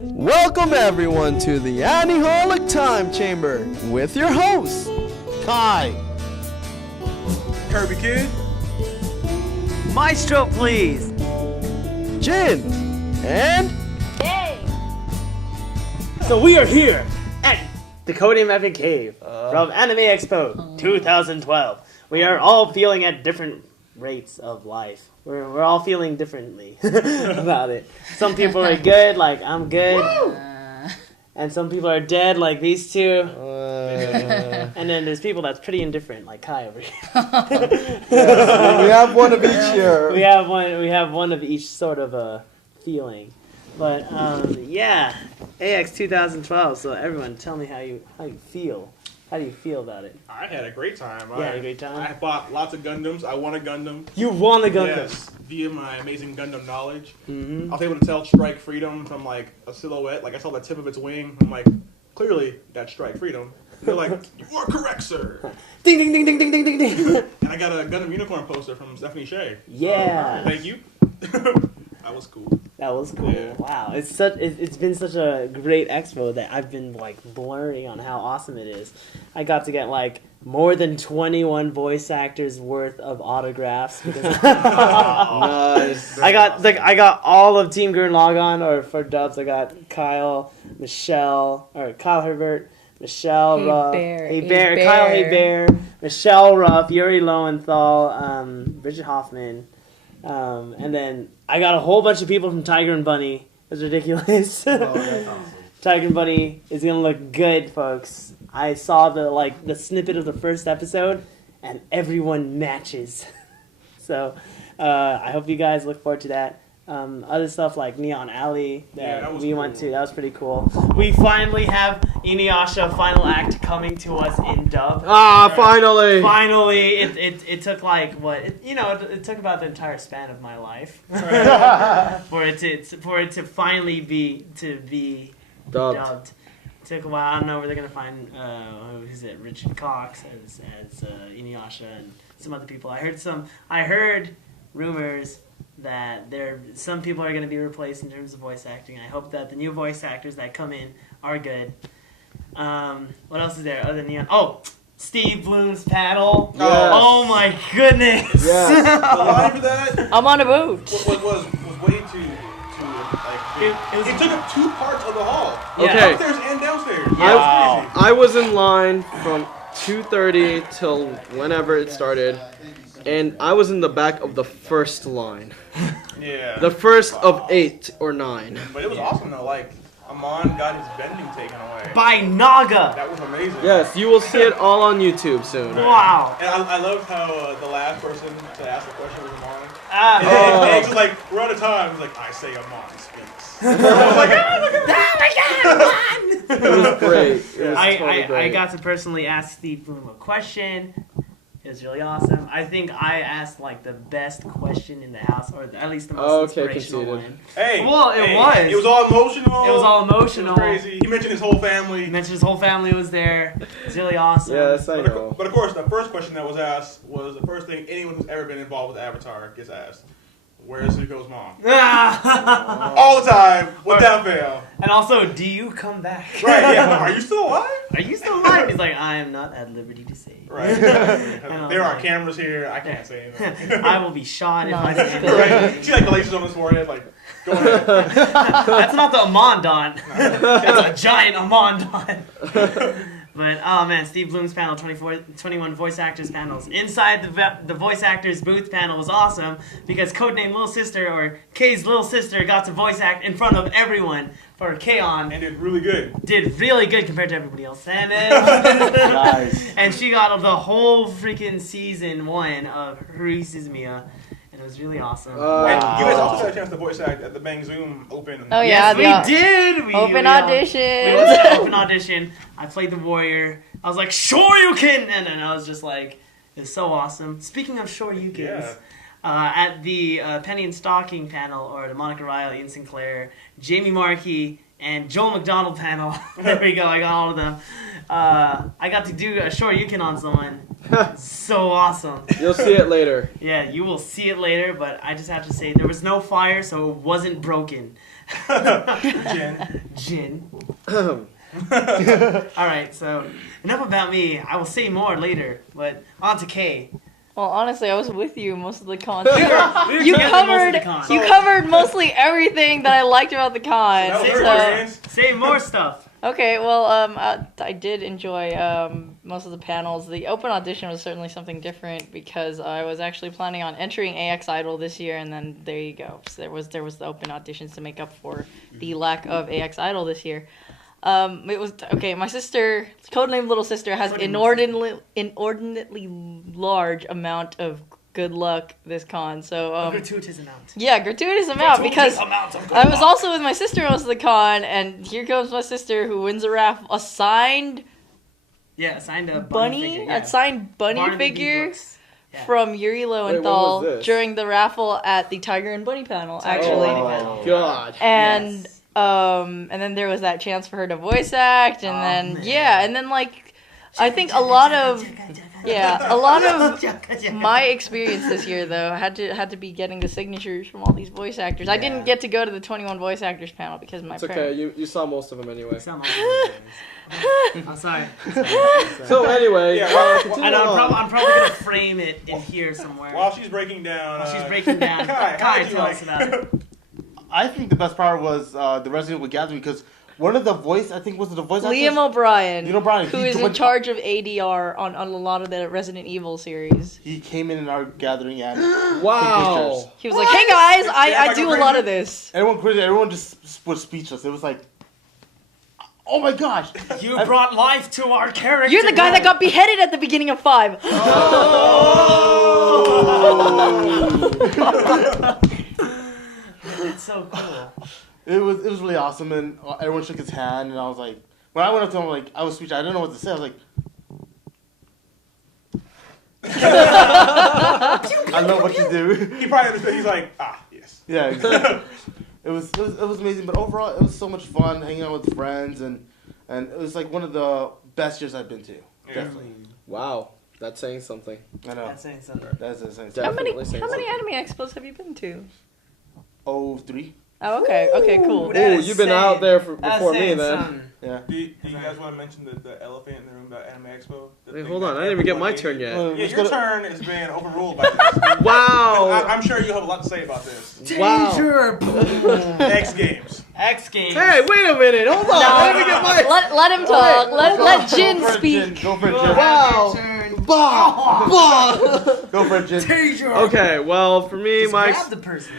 Welcome everyone to the Ani-Holic Time Chamber with your hosts, Kai. Kirby Kid. Maestro, please. Jin, and So we are here at the Codename Epic Cave from Anime Expo 2012. We are all feeling at different rates of life. We're all feeling differently about it. Some people are good, like I'm good. And some people are dead, like these two. And then there's people that's pretty indifferent, like Kai over here. we have one of each here. We have one of each sort of feeling. But yeah, AX 2012. So everyone, tell me how you feel. How do you feel about it? I had a great time. You had a great time? I bought lots of Gundams. I won a Gundam. You won a Gundam? Yes, via my amazing Gundam knowledge. Mm-hmm. I was able to tell Strike Freedom from like a silhouette. Like I saw the tip of its wing. I'm like, clearly that's Strike Freedom. And they're like, you are correct, sir. Ding ding ding ding ding ding ding ding. And I got a Gundam Unicorn poster from Stephanie Shea. Yeah. Thank you. That was cool. That was cool. Yeah. Wow. It's been such a great expo that I've been like learning on how awesome it is. I got to get like more than 21 voice actors worth of autographs because Nice. I got all of Team Gurren Lagann, or for dubs I got Kyle Herbert, Michelle Ruff, Kyle Bear, Michelle Ruff, Yuri Lowenthal, Bridget Hoffman. And then I got a whole bunch of people from Tiger and Bunny. It was ridiculous. Oh, that's awesome. Tiger and Bunny is gonna look good, folks. I saw the snippet of the first episode, and everyone matches. So I hope you guys look forward to that. Other stuff like Neon Alley that we went to, that was pretty cool. We finally have Inuyasha Final Act coming to us in dub. Finally! Finally, it took like what? It took about the entire span of my life for it to finally be dubbed. It took a while. I don't know where they're gonna find Richard Cox as Inuyasha and some other people. I heard rumors that some people are going to be replaced in terms of voice acting. I hope that the new voice actors that come in are good. What else is there other than Neon? Oh, Steve Bloom's panel. Yes. Oh my goodness. Yes. The line for that I'm on a boot. was way too like. It took up 2 parts of the hall. Yeah. Okay. Upstairs and downstairs. Yeah. That was crazy. I was in line from 2:30 till whenever it started, and I was in the back of the first line. Yeah. The first of 8 or 9. But it was awesome though. Like Amon got his bending taken away. By Naga. That was amazing. Yes, you will see it all on YouTube soon. Wow. And I loved how the last person to ask the question was Amon. Ah. And Eggs was like, we're out of time. He's like, I say Amon speaks. I was like, It was great. It was I totally great. got to personally ask Steve Bloom a question. It was really awesome. I think I asked like the best question in the house, or at least the most inspirational conceded. one. Hey. Well, it was. It was all emotional. It was all emotional. It was crazy. He mentioned his whole family. He mentioned his whole family was there. It's really awesome. Yes, I know. But of course, the first question that was asked was the first thing anyone who's ever been involved with Avatar gets asked. Where's Zuko's mom? All the time, without fail. And also, do you come back? Right, yeah. Are you still alive? Are you still alive? He's like, I am not at liberty to say. Right. There are cameras here. I can't say anything. I will be shot if I say Right. anything. See like the laces on his forehead, like, go ahead. That's not the Amondon. That's a giant Amondon. But, oh man, Steve Bloom's panel, 21 voice actors panels. Inside the voice actors booth panel was awesome because Codename Little Sister, or Kay's little sister, got to voice act in front of everyone for K-On! And did really good. Did really good compared to everybody else. And then, Nice. and she got the whole freaking season 1 of Haruhi Suzumiya. And it was really awesome. And you guys also got a chance to voice act at the Bang Zoom Open. Oh, Yes, yeah. we did! We Open went audition. to the open audition. I played the warrior. I was like, Shoryuken! And then I was just like, it's so awesome. Speaking of Shoryukens, Yeah. at the Penny and Stocking panel, or the Monica Riley, Ian Sinclair, Jamie Markey, and Joel McDonald panel. There we go, I got all of them. I got to do a Shoryuken on someone. So awesome. You'll see it later. Yeah, you will see it later, but I just have to say there was no fire, so it wasn't broken. Jin. Alright, so enough about me. I will say more later, but on to Kay. Well, honestly, I was with you most of the con. We were together most of the con. You covered mostly everything that I liked about the con. Say more stuff. Okay, well, I did enjoy most of the panels. The open audition was certainly something different because I was actually planning on entering AX Idol this year, and then there you go. So there was the open auditions to make up for the lack of AX Idol this year. It was okay. My sister, codenamed Little Sister, has inordinately large amount of good luck this con. So a gratuitous amount. Yeah, gratuitous amount because I was also with my sister most of the con, and here comes my sister who wins a signed bunny, figure, a signed bunny figure. Yeah. From Yuri Lowenthal during the raffle at the Tiger and Bunny panel, actually. Oh, God. And and then there was that chance for her to voice act, and then like I think a lot of my experience this year though had to be getting the signatures from all these voice actors. I didn't get to go to the 21 voice actors panel because my parents. Okay, you saw most of them anyway. I'm sorry. So anyway, and I'm probably gonna frame it in here somewhere. While she's breaking down. Kai, tell us about it. I think the best part was the Resident Evil Gathering because one of the voice, I think was the voice Liam O'Brien, who is in charge of ADR on a lot of the Resident Evil series. He came in our gathering and wow. He was like, "Hey guys, I do a lot of this." Everyone just was speechless. It was like, oh my gosh! You brought life to our character. You're the guy that got beheaded at the beginning of 5. Oh. It's so cool. It was really awesome, and everyone shook his hand, and I was like, when I went up to him, like I was speechless. I didn't know what to say. I was like, I know what to do. He probably understood. He's like, yes. Yeah, exactly. It was amazing, but overall, it was so much fun hanging out with friends, and it was like one of the best years I've been to. Yeah. Definitely. Wow, that's saying something. I know. That's saying something. That's saying How something. many anime expos have you been to? 3. Oh, okay. Okay, cool. Ooh, you've been out there before me then. Yeah. Do you guys want to mention the elephant in the room about Anime Expo? Wait, hold on. I didn't even get my turn yet. Yeah, your turn is being overruled by this. Wow. I'm sure you have a lot to say about this. Wow. X Games. Hey, wait a minute. Hold on. Let me get my... Let him talk. Let Jin speak. Go for it, Jin. Wow. Go for it, Jin. Okay, well, for me, grab the person.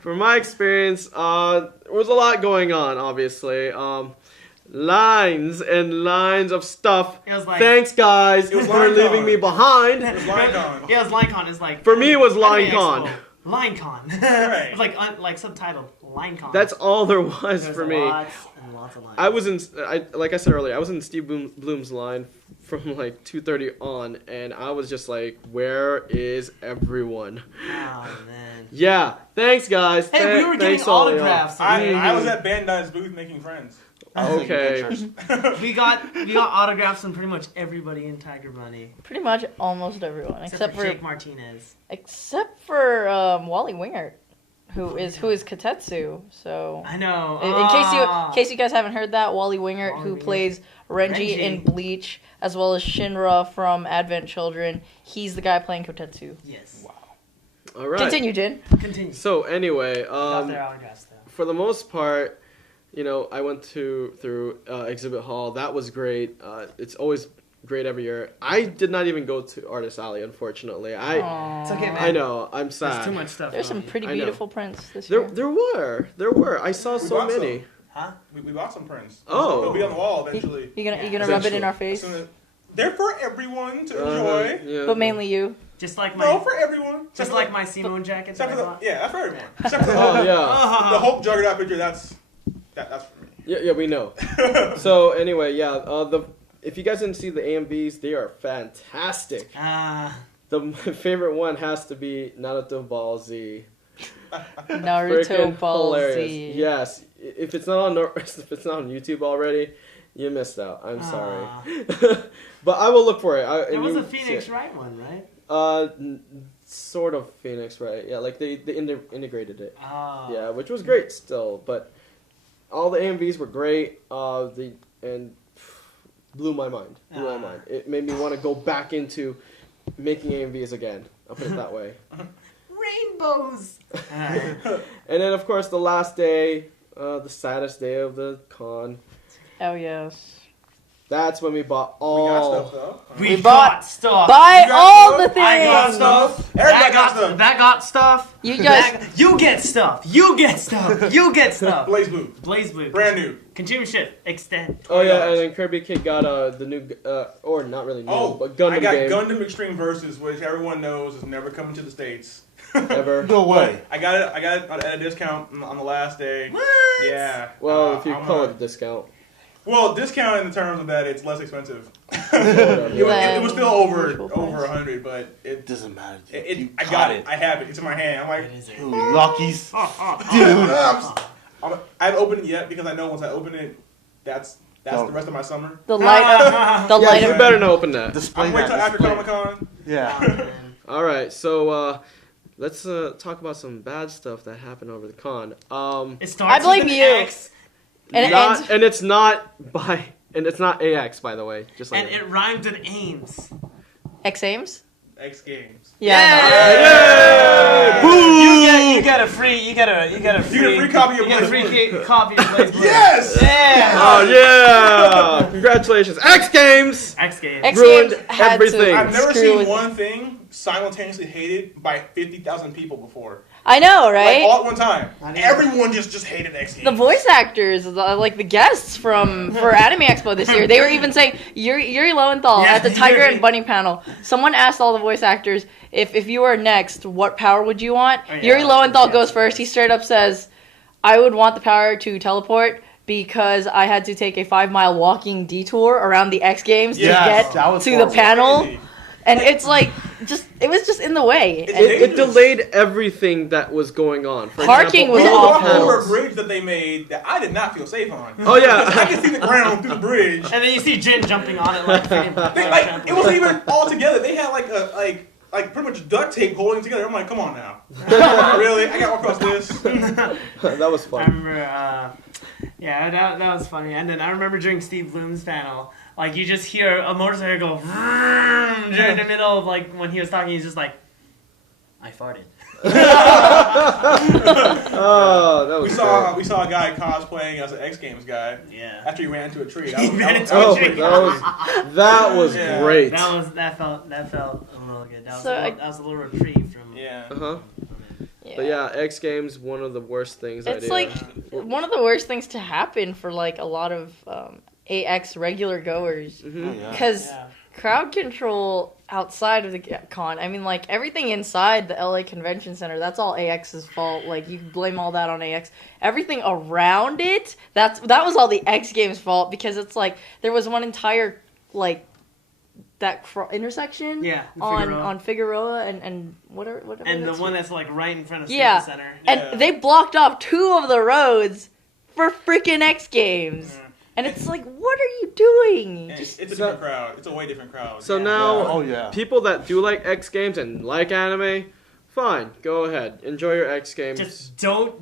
for my experience, there was a lot going on, obviously. Lines and lines of stuff. Like, thanks, guys, for leaving me behind. It was LineCon. Yeah, it was LineCon. It's like for me, it was LineCon. LineCon. Right. It's like subtitled LineCon. That's all there was for me. Lots and lots of lines. I was in, like I said earlier, I was in Steve Bloom's line from like 2:30 on, and I was just like, where is everyone? Oh man. Yeah, thanks guys. Hey, we were getting autographs. I was at Bandai's booth making friends. Okay. we got autographs from pretty much everybody in Tiger Bunny. Pretty much almost everyone, except for Jake Martinez. Except for Wally Wingert, who is Katetsu. So I know. In case you guys haven't heard that, Wally Wingert, who plays Renji in Bleach, as well as Shinra from Advent Children, he's the guy playing Kotetsu. Yes. Wow. All right. Continue, Jin. Continue. So anyway, Got their autographs though. for the most part, you know, I went through Exhibit Hall. That was great. It's always great every year. I did not even go to Artist Alley, unfortunately. It's okay, man. I know. I'm sad. There's too much stuff. There's some pretty beautiful prints this There year. There were. I saw so many. Some. Huh? We bought some prints. Oh. They'll be on the wall eventually. You gonna rub it in our face? They're for everyone to enjoy. Yeah. But mainly you. Just like my. No, for everyone. Just like my Simone jacket. Yeah, that's for everyone. Except for yeah. The Hope Juggernaut picture. That's for me. Yeah, we know. So anyway, if you guys didn't see the AMVs, they are fantastic. The favorite one has to be Naruto Ball Z. Naruto Ball hilarious. Z. Yes, if it's not on YouTube already, you missed out. I'm sorry. But I will look for it. It was a Phoenix Wright one, right? sort of Phoenix, right? Yeah, like they integrated it. Oh. Yeah, which was great still, but all the AMVs were great. And blew my mind. It made me want to go back into making AMVs again. I'll put it that way. Rainbows. And then, of course, the last day, the saddest day of the con. Oh yes. That's when we bought We all. got stuff though. We bought got stuff. Buy You got all stuff? the things. I got stuff. Everybody got stuff. That got stuff. You guys. You get stuff. You get stuff. You get stuff. Blaze Blue. Blaze Blue. Brand new. Consumer ship. Extend. Oh yeah, $20. and then Kirby Kid got the new, or not really new, Oh, but Gundam I got game. Gundam Extreme Versus, which everyone knows is never coming to the States. Ever. No way. I got it at a discount on the last day. What? Yeah. Well, if you I'm call a- it a discount. Well, discount in the terms of that it's less expensive. Sort It of, was yeah. still over Usual price. 100, but It it doesn't matter. Dude. it You I caught got it. I have it. It's in my hand. I'm like, It is a- Dude, Luckies. I haven't opened it yet because I know once I open it, that's Oh. the rest of my summer. The light. The Yeah, light. you better not open that. Display I'm wait till that, after display. Comic-Con. Yeah. All right, so let's talk about some bad stuff that happened over the con. It starts I blame with an you. X, And it's not AX, by the way. Just like and it rhymes with Ames. X Ames. X Games. Yeah. You get a free. You get a free copy of You get a Blaze free Blue. copy of Blaze Blue. Yes! Yeah. Oh yeah! Congratulations, X Games. X Games. X Ruined Games had everything. to I've never screw seen with- one thing simultaneously hated by 50,000 people before. I know, right? Like all at one time. Not even- Everyone just hated X Games. The voice actors, like the guests for Anime Expo this year, they were even saying Yuri Lowenthal Yeah, at the Tiger Yuri. and Bunny panel. Someone asked all the voice actors if you were next, what power would you want? Oh, yeah. Yuri Lowenthal Yeah. goes first. He straight up says, "I would want the power to teleport because I had to take a 5-mile walking detour around the X Games Yes, to get that was to the horrible. panel." Crazy. And it's like it was just in the way. It's And- It delayed everything that was going on. For Parking example, was We were all the walking over a panels. bridge that they made that I did not feel safe on. Oh yeah. I could see the ground through the bridge. And then you see Jin jumping on it like freaking. It wasn't even all together. They had like pretty much duct tape holding it together. I'm like, come on now. Really? I got to walk across this. That was I fun. remember, yeah, that was funny. And then I remember during Steve Bloom's panel, like you just hear a motorcycle go vroom during the middle of like when he was talking. He's just like, I farted. Oh, that was We saw a guy cosplaying as an X Games guy Yeah. after he ran into a tree. He ran into Oh, a tree. that was Yeah. great. That felt a little good. That was, So that was a little reprieve from. Yeah. Uh-huh. But yeah, X Games, one of the worst things I It's did. like one of the worst things to happen for like a lot of AX regular goers Mhm. Oh, yeah. because Yeah. crowd control outside of the con. I mean, like everything inside the LA Convention Center, that's all AX's fault. Like you can blame all that on AX. Everything around it, that was all the X Games fault because it's like there was one entire like that intersection Yeah. on Figueroa and whatever And the that's- one that's like right in front of Yeah. Staples Center. and Yeah. they blocked off 2 of the roads for freaking X Games. Yeah. And it's like, what are you doing? And Just, it's a So- different crowd. It's a way different crowd. So Yeah. now, Oh yeah. people that do like X Games and like anime, fine, go ahead, enjoy your X Games. Just don't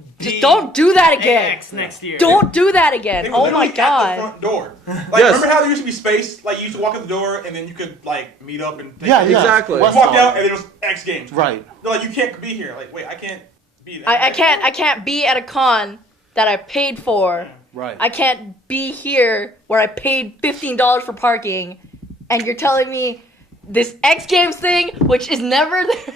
do that again. AX next year. Don't do that They again. were Oh my literally at the god. front door. Like, Yes. remember how there used to be space? Like, you used to walk in the door, and then you could, like, meet up and... Yeah, yeah. Exactly. West Walked Side. out, and it was X Games. Right. They're like, you can't be here. Like, wait, I can't be there. I can't be at a con that I paid for. Right. I can't be here where I paid $15 for parking, and you're telling me this X Games thing, which is never there.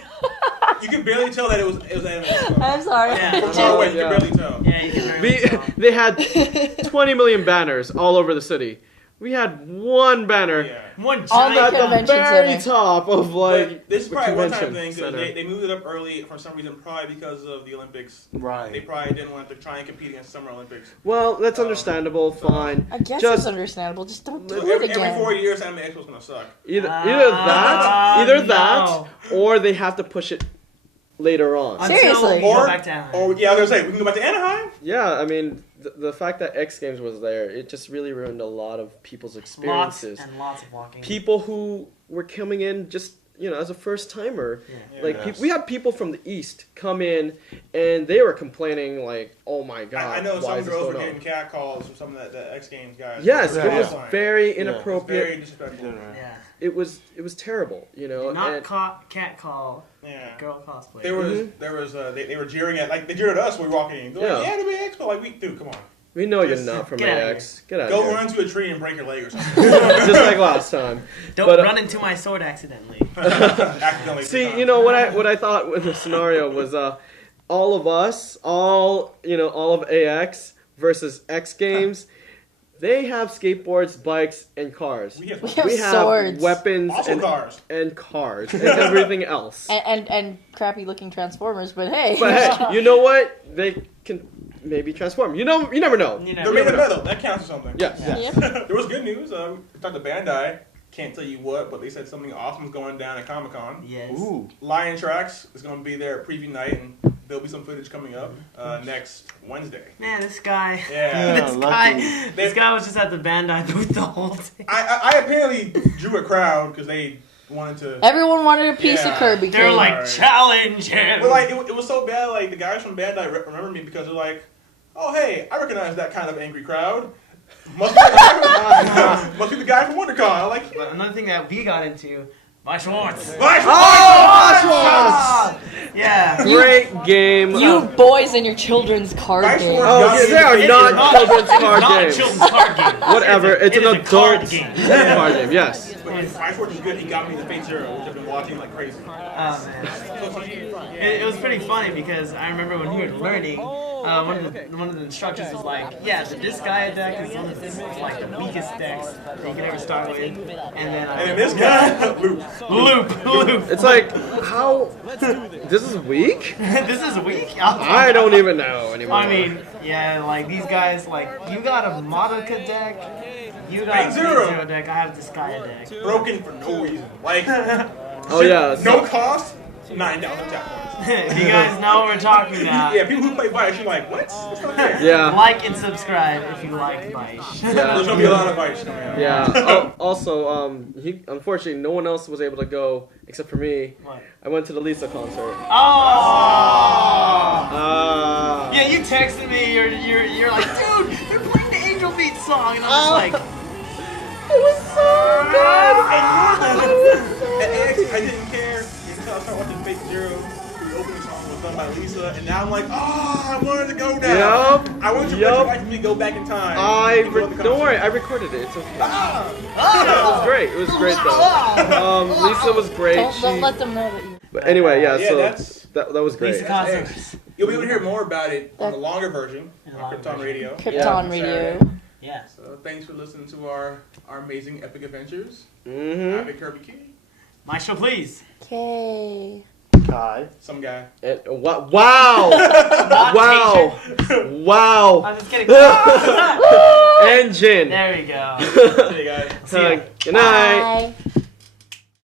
You could barely tell that it was Anime Expo. I'm sorry. Yeah. From far away, you Yeah. could barely tell. Yeah, you can very much tell. They had 20 million banners all over the city. We had one banner Yeah. One On giant. the at the convention very center. top of like But this is the probably a one-time convention thing, because center. they moved it up early for some reason, probably because of the Olympics. They Right. probably didn't want to try and compete against Summer Olympics. Well, that's understandable. so- Fine. I guess Just- it's understandable. Just don't do So it every again. 4 years, Anime Expo's gonna suck. Either Ah, that, no. or they have to push it later on. Until Seriously. we go Or- back down. Or, yeah, I was gonna say, we can go back to Anaheim? Yeah, I mean, the fact that X Games was there, it just really ruined a lot of people's Lots experiences. and lots of walking. People who were coming in just, as a first timer, Yeah. like Yes. we had people from the East come in, and they were complaining like, "Oh my God, I know why some is this girls were going getting on?" cat calls from some of the X Games guys. Yes, Yeah, it was yeah. very It's inappropriate. very disrespectful. Yeah. It was terrible, Do not and- cat call Yeah. girl cosplay. There was they were jeering at, like, they jeered at us when we were walking in. They're like, Yeah. Anime Expo, like, dude, come on. we know you're Just not from get outta AX. Get out Go of here. run to a tree and break your leg or something. Just like last time. Don't but, run into my sword accidentally. Accidentally. See, what I thought with the scenario was all of us, all of AX versus X Games. They have skateboards, bikes, and cars. We have We have swords. weapons also cars. and cars and everything else. And crappy looking Transformers, but hey. But hey, you know what? They can maybe transform. You never know. You know, They're made of metal. That counts for something. Yes. Yeah. There was good news. We talked to Bandai. Can't tell you what, but they said something awesome is going down at Comic Con. Yes. Ooh. Lion Tracks is going to be there at preview night, and there'll be some footage coming up next Wednesday. Man, this guy. Yeah. This lucky. this guy was just at the Bandai booth the whole day. I apparently drew a crowd because they wanted to. Everyone wanted a piece Yeah. of Kirby. They're Kid. like, Alright. challenge him. But like it was so bad. Like the guys from Bandai remember me because they're like, "Oh hey, I recognize that kind of angry crowd. Must be the guy from WonderCon." I'm like, But another thing that we got into, my Schwartz. Oh, Yeah. great game. You boys and your children's card Vice game. Lord- Oh, yeah, they are It is not children's it is card not a games. children's card game. Whatever. It's It an is a card adult game. card game. Yes. My Fortune is good. He got me the Fate Zero, which I've been watching like crazy. Oh, man. It was pretty funny because I remember when we were learning, one of the instructors was like, yeah, the Disgaea deck is one of the weakest decks that you can ever start with. And then And then this guy, Luke. Loop. It's like, how? This is weak? This is weak. I don't even know anymore. I mean, yeah, like these guys, like you got a Madoka deck, you got a Fate Zero. Zero deck, I have this Disgaea deck. Broken for no reason. Like, oh yeah. no cost, 9,000 tap points. You guys know what we're talking about. Yeah, people who play Vice, you're like, what? What's going on? Yeah. Like and subscribe if you like Vice. There's Yeah. gonna be a lot of Vice coming out. Yeah. Oh, also, unfortunately, no one else was able to go except for me. What? I went to the Lisa concert. Oh! Yeah, you texted me. You're like, dude, you're playing the Angel Beat song, and I was like, It was so At AX, I didn't care until I started watching Fate Zero. The opening song was done by Lisa, and now I'm like, I wanted to go now. Yup. I want you Yup. to actually go back in time. Don't worry, I recorded it. It's okay. It was great. It was great though. Lisa was great. Don't let them know that you. But anyway, yeah. Yeah, So that's- that was great. Lisa concerts. You'll be able to hear more about it on the longer version In on the longer Krypton version. Radio. Krypton Saturday. Radio. Yeah. So thanks for listening to our amazing epic adventures. Mm-hmm. I've been Kirby King. My show, please. Okay. Kai. Some guy. And wow! Wow! Wow! I'm just kidding. Engine. There we go. See you guys. See ya. Good night. Bye.